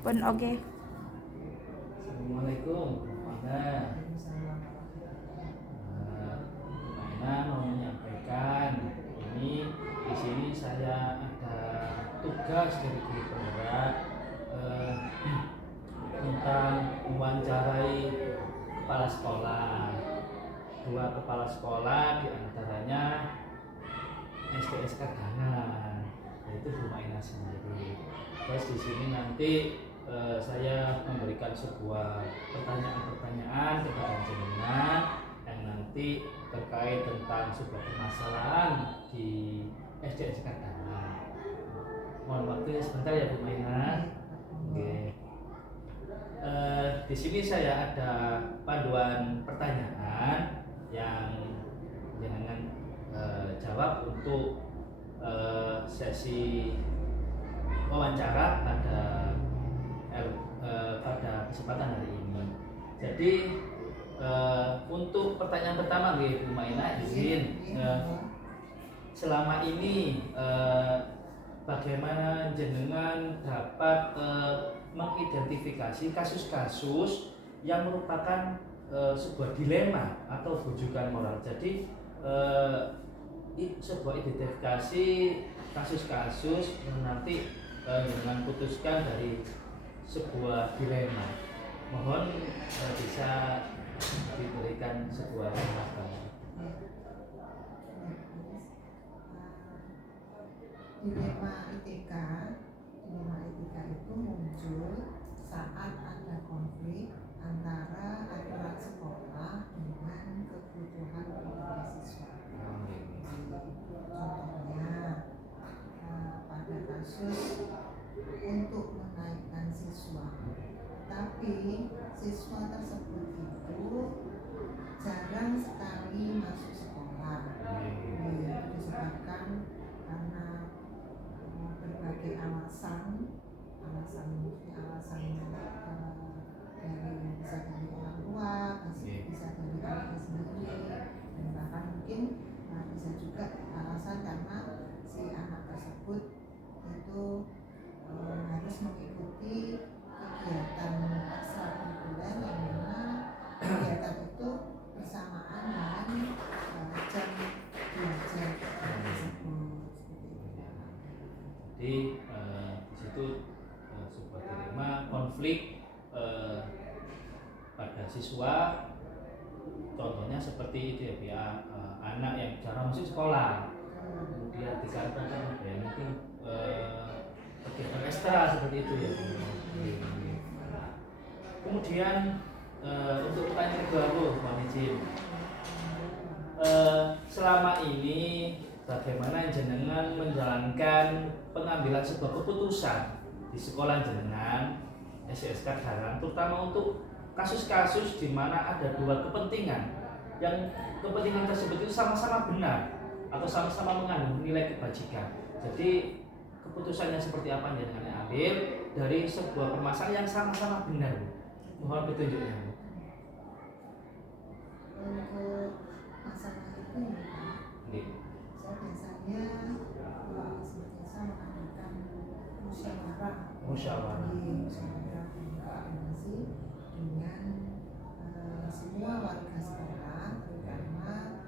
Pun oke. Assalamualaikum, Anda. Mainan mau menyampaikan ini di sini saya ada tugas dari guru penggerak tentang mewawancarai kepala sekolah. Dua kepala sekolah diantaranya SDSK Gangan, yaitu Bu Maina sendiri. Terus di sini nanti saya memberikan sebuah pertanyaan-pertanyaan kepada jenengan yang nanti terkait tentang sebuah permasalahan di SDSK Gangan. Mohon waktu sebentar ya Bu Maina. Oke. Di sini saya ada panduan pertanyaan yang jenengan jawab untuk sesi wawancara pada kesempatan hari ini. Jadi untuk pertanyaan pertama Bu Maina izin selama ini bagaimana jenengan dapat mengidentifikasi kasus-kasus yang merupakan sebuah dilema atau bujukan moral. Jadi sebuah identifikasi kasus-kasus yang nanti dengan putuskan dari sebuah dilema. Mohon bisa diberikan sebuah penjelasan. Dilema etika itu muncul saat ada konflik antara aturan sekolah dengan kebutuhan pribadi siswa. Contohnya pada kasus untuk menaikkan siswa, tapi siswa tersebut itu jarang sekali masuk sekolah. Disebabkan karena berbagai alasan dari bisa dari orang tua, bisa dari anaknya sendiri, dan bahkan mungkin bisa juga alasan karena si anak tersebut itu harus mengikuti kegiatan ekstrakurikuler yang mana kegiatan itu bersamaan dengan jam belajar tersebut. Jadi di situ sebuah dilema konflik pada siswa, contohnya seperti itu ya, anak yang jarang masuk sekolah, kemudian dikarenakan ya mungkin kegiatan ekstra seperti itu ya. Kemudian untuk pertanyaan kedua Bu, mohon izin. Selama ini bagaimana jenengan menjalankan pengambilan sebuah keputusan di sekolah jenengan SDSK Gangan, terutama untuk kasus-kasus di mana ada dua kepentingan yang kepentingan tersebut itu sama-sama benar atau sama-sama mengandung nilai kebajikan. Jadi keputusannya seperti apa yang jenengan ambil dari sebuah permasalahan yang sama-sama benar. Mohon petunjuknya. Untuk masalah itu ya, saya biasanya senantiasa mengadakan musyawarah koordinasi dengan semua warga sekolah, terutama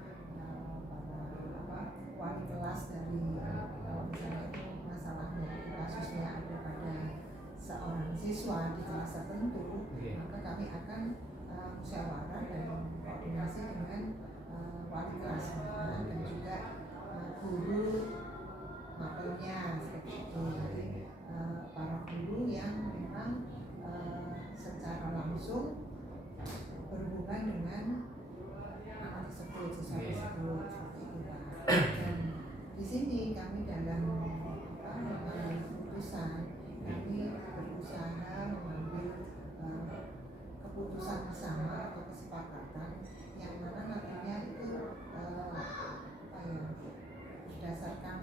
para wali kelas dari misalnya itu masalahnya itu kasusnya ada pada seorang siswa di kelas tertentu, maka kami akan musyawarah dan koordinasi dengan wali kelasnya dan juga guru mapelnya seperti itu. Jadi para guru yang memang secara langsung berhubungan dengan anak tersebut, siswa tersebut seperti itu Pak. Dan di sini kami dalam mengambil keputusan, kami berusaha mengambil keputusan bersama atau kesepakatan yang mana nantinya itu berdasarkan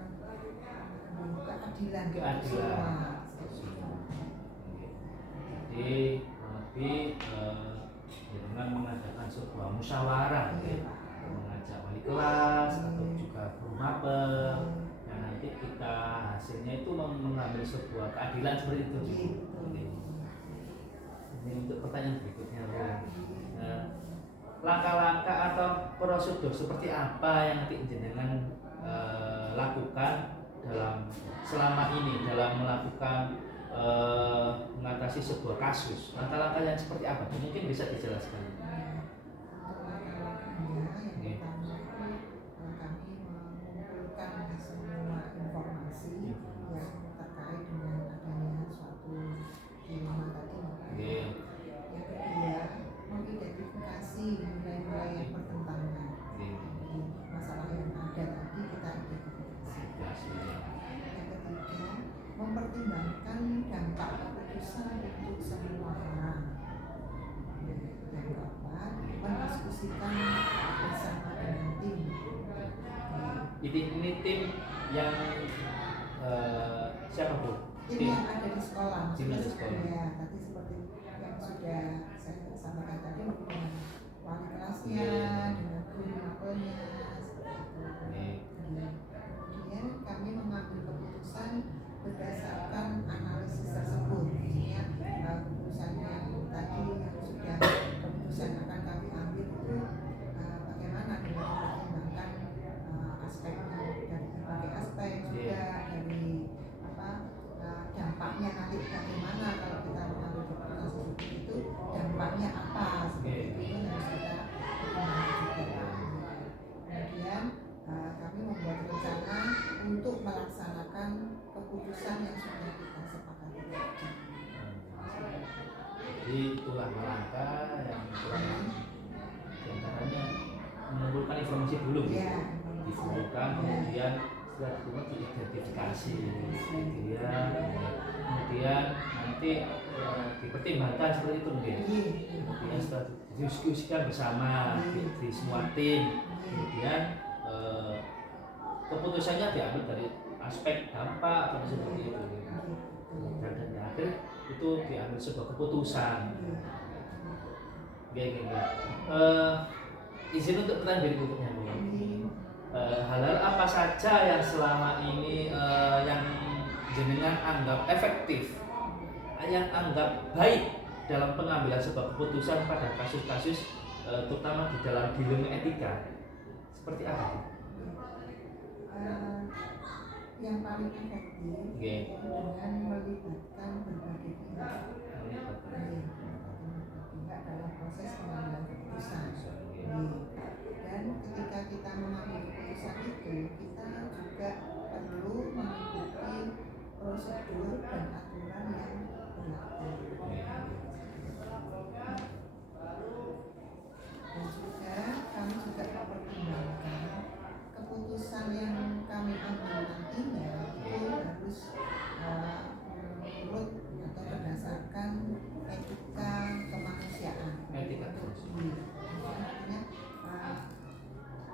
keadilan semua. Jadi lebih dengan mengadakan sebuah musyawarah, mengajak wali kelas atau juga guru mapel, yang nanti kita hasilnya itu mengambil sebuah keadilan seperti itu. Ini untuk pertanyaan berikutnya, Bu. Langkah-langkah atau prosedur seperti apa yang nanti jenengan lakukan dalam selama ini dalam melakukan mengatasi sebuah kasus? Langkah-langkah yang seperti apa? Mungkin bisa dijelaskan. Langkah-langkahnya yang pertama itu kami mengumpulkan semua informasi yang terkait dengan adanya suatu dilema tadi. Yang kedua, mengidentifikasi nilai-nilai yang bertentangan. Jadi masalah yang ada tadi kita identifikasi. Yang ketiga, mempertimbangkan dampak keputusan untuk semua orang. Yang keempat, mendiskusikan bersama dengan tim. Ini tim yang siapa, Bu? Tim yang ada di sekolah. Tim yang ada di sekolah. Ya, tadi seperti yang sudah saya sampaikan tadi dengan wali kelasnya, dengan guru mapelnya, seperti itu. Kemudian kami mengambil keputusan berdasarkan analisis tersebut. Maksudnya keputusan yang tadi yang sudah keputusan akan kami ambil itu bagaimana dengan mempertimbangkan aspeknya dari berbagai aspek juga dari dampaknya nanti bagaimana kalau kita mengambil keputusan seperti itu, dampaknya apa seperti itu harus kita pertimbangkan juga. Kemudian kami membuat rencana untuk melaksanakan keputusan yang sudah kita sepakati tadi. Jadi itulah langkah yang diantaranya mengumpulkan informasi dulu, dikumpulkan, kemudian setelah itu diidentifikasi, kemudian nanti dipertimbangkan seperti itu mungkin. Kemudian setelah didiskusikan bersama di semua tim, kemudian keputusannya diambil dari aspek dampak atau seperti itu. Dan di akhir itu diambil sebuah keputusan. Izin untuk pertanyaan berikutnya, Bu. Hal-hal apa saja yang selama ini yang jenengan anggap efektif, yang anggap baik dalam pengambilan sebuah keputusan pada kasus-kasus terutama di dalam dilema etika, seperti apa? Yang paling efektif dengan melibatkan berbagai pihak dalam proses pengambilan keputusan. Dan ketika kita mengambil keputusan itu, kita juga perlu mengikuti prosedur dan aturan yang berlaku. Dan juga kami juga mempertimbangkan keputusan yang kami ambil nantinya itu harus menurut atau berdasarkan etika kemanusiaan. Etika kemanusiaan. Artinya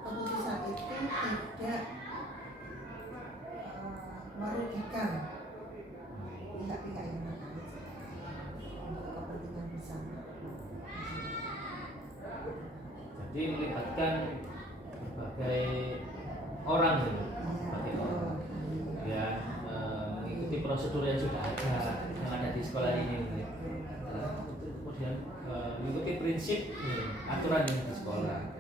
keputusan itu tidak merugikan pihak-pihak yang terkait untuk kepentingan bersama. Jadi melibatkan berbagai orang gitu, berbagai orang yang mengikuti prosedur yang sudah ada di sekolah ini. Kemudian mengikuti prinsip aturan yang di sekolah.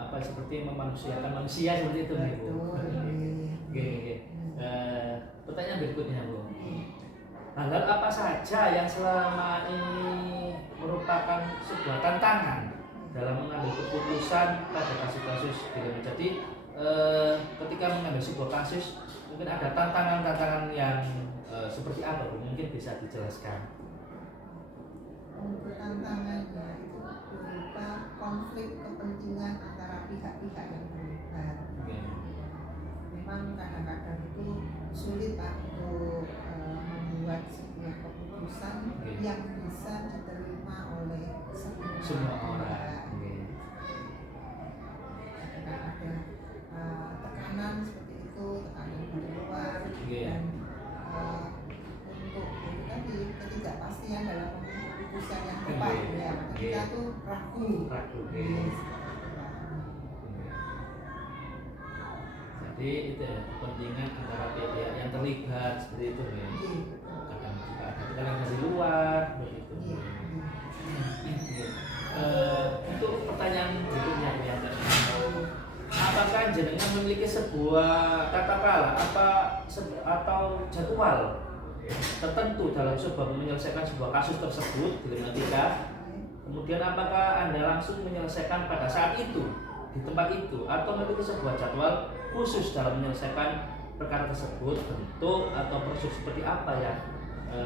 Apa seperti memanusiakan manusia seperti itu, Bu. Oke. Pertanyaan berikutnya, Bu. Hal-hal apa saja yang selama ini merupakan sebuah tantangan dalam mengambil keputusan pada kasus-kasus dilema? Jadi ketika mengambil sebuah kasus mungkin ada tantangan-tantangan yang seperti apa, Bu? Mungkin bisa dijelaskan. Untuk tantangannya itu berupa konflik kepentingan antara pihak-pihak yang terlibat. Memang kadang-kadang itu sulit untuk membuat sebuah keputusan yang bisa diterima oleh semua orang. Kadang ada tekanan seperti itu, tekanan dari luar, dan untuk itu tadi ketidakpastian dalam keputusan yang tepat, ya kita tuh ragu. Jadi itu ya, kepentingan antara pihak yang terlibat seperti itu ya. Kadang juga ada tekanan dari luar memiliki sebuah katakanlah atau jadwal tertentu dalam sebuah menyelesaikan sebuah kasus tersebut dilematika, kemudian apakah Anda langsung menyelesaikan pada saat itu di tempat itu atau memiliki sebuah jadwal khusus dalam menyelesaikan perkara tersebut, bentuk atau proses seperti apa yang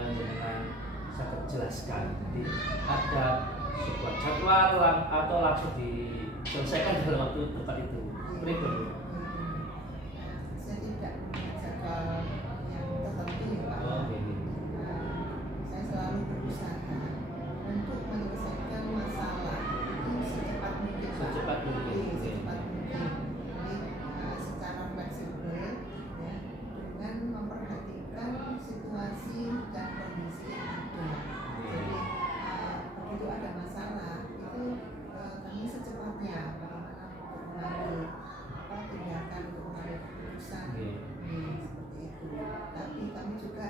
dengan sangat jelaskan. Jadi ada sebuah jadwal atau langsung diselesaikan dalam waktu tempat itu. Berikut. Saya tidak punya jadwal yang tertentu ya Pak. Saya selalu berusaha untuk menyelesaikan masalah itu secepat mungkin. Secepat mungkin. Secepat mungkin. Jadi secara fleksibel ya, dengan memperhatikan situasi dan kondisi yang ada. Jadi begitu ada masalah itu kami secepatnya bagaimana untuk mengambil tindakan untuk mengambil keputusan seperti itu. Tapi kami juga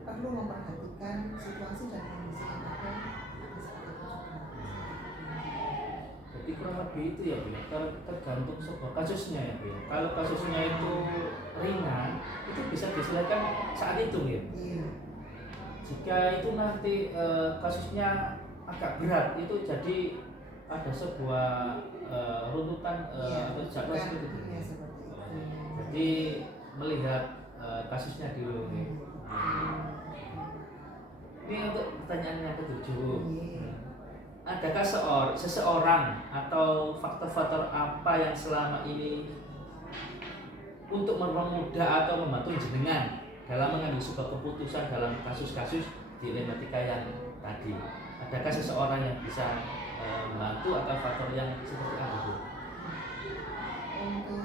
perlu memperhatikan situasi dan kondisi yang ada di saat itu juga. Jadi kurang lebih itu ya Bu, tergantung sebuah kasusnya ya Bu. Kalau kasusnya itu ringan, itu bisa diselesaikan saat itu ya. Iya. Jika itu nanti kasusnya agak berat, itu jadi ada sebuah runtutan atau jadwal seperti itu. Iya, seperti itu. Jadi melihat kasusnya dulu. Ini untuk pertanyaan yang ketujuh. Adakah seseorang atau faktor-faktor apa yang selama ini untuk mempermudah atau membantu jenengan dalam mengambil sebuah keputusan dalam kasus-kasus dilematika yang tadi? Adakah seseorang yang bisa membantu atau faktor yang seperti apa Bu? Untuk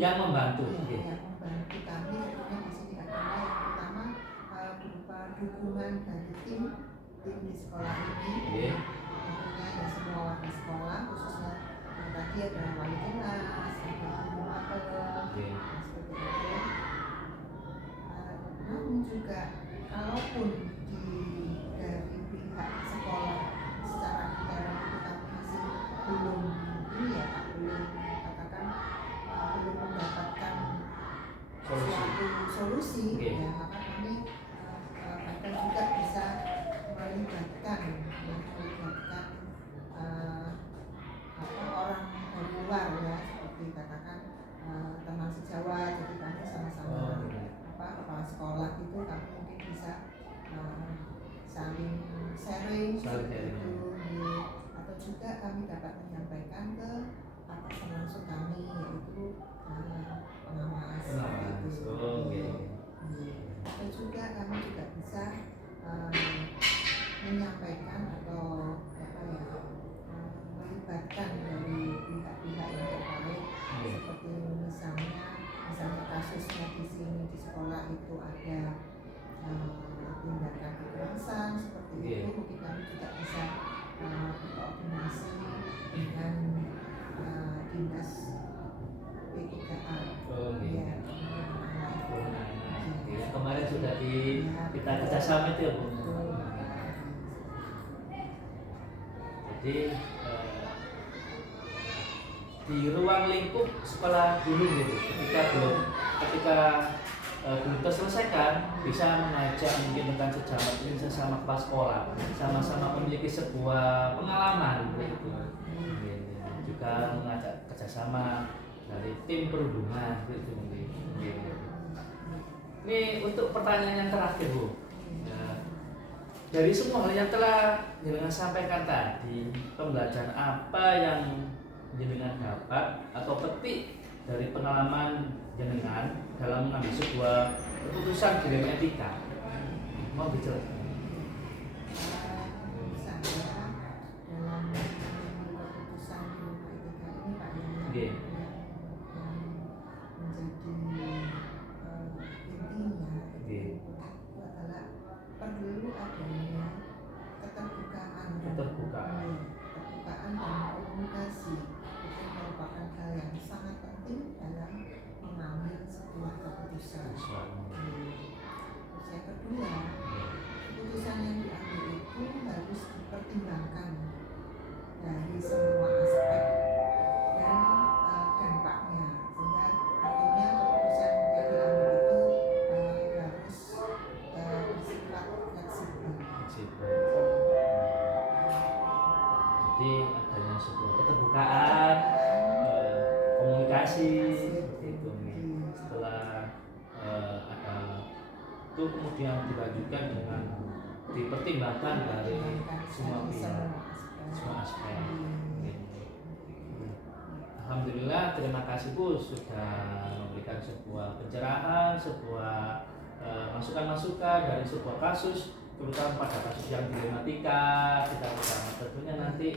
yang membantu kami tentunya di sini adalah yang pertama berupa dukungan dari tim di sekolah ini. Tentunya ya semua warga sekolah, khususnya yang tadi ada wali kelas, ada guru mapel, seperti itu. Namun juga kalaupun dari pihak sekolah secara intern itu kami masih belum belum mendapatkan suatu solusi, ya maka kami kadang juga bisa melibatkan orang dari luar ya, seperti katakan teman sejawat. Jadi kami sama-sama kepala sekolah itu kami mungkin bisa saling sharing itu, atau juga kami dapat menyampaikan ke atasan langsung kami, yaitu pengawas itu. Atau juga kami juga bisa menyampaikan atau melibatkan dari pihak-pihak yang terkait, seperti misalnya kasusnya di sini di sekolah itu ada tindakan kekerasan seperti itu, mungkin kami juga bisa berkoordinasi dengan dinas P3A. Kemarin sudah kita kerjasama itu ya Bu. Jadi di ruang lingkup sekolah dulu gitu, ketika belum terselesaikan, bisa mengajak mungkin dengan sejawat ini sesama kepala sekolah, sama-sama memiliki sebuah pengalaman gitu. Juga mengajak kerjasama dari tim perhubungan gitu mungkin. Ini untuk pertanyaan yang terakhir Bu. Dari semua hal yang telah jenengan sampaikan tadi, pembelajaran apa yang jenengan dapat atau petik dari pengalaman jenengan dalam mengambil sebuah keputusan dilema etika? Mau dijelaskan? Saya dalam mengambil keputusan dilema etika ini Pak Nggih. Perlu adanya keterbukaan dan komunikasi. Itu merupakan hal yang sangat penting dalam mengambil sebuah keputusan. Terus yang kedua, itu itu kemudian dilanjutkan dengan dipertimbangkan dari semua pihak, semua aspek. Alhamdulillah, terima kasih Bu sudah memberikan sebuah pencerahan, sebuah masukan-masukan dari sebuah kasus, terutama pada kasus yang dilematika. Kita bersama tentunya nanti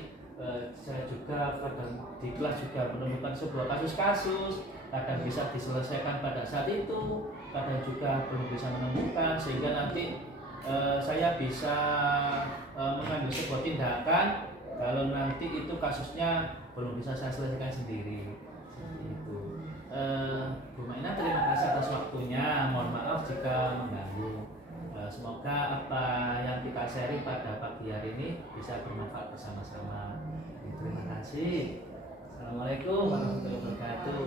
saya juga kadang di kelas juga menemukan sebuah kasus-kasus, kadang bisa diselesaikan pada saat itu, kadang juga belum bisa menemukan, sehingga nanti saya bisa mengambil sebuah tindakan kalau nanti itu kasusnya belum bisa saya selesaikan sendiri. Seperti itu. Bu Maina, terima kasih atas waktunya. Mohon maaf jika mengganggu. Semoga apa yang kita sharing pada pagi hari ini bisa bermanfaat bersama-sama. Terima kasih. Assalamualaikum warahmatullahi wabarakatuh.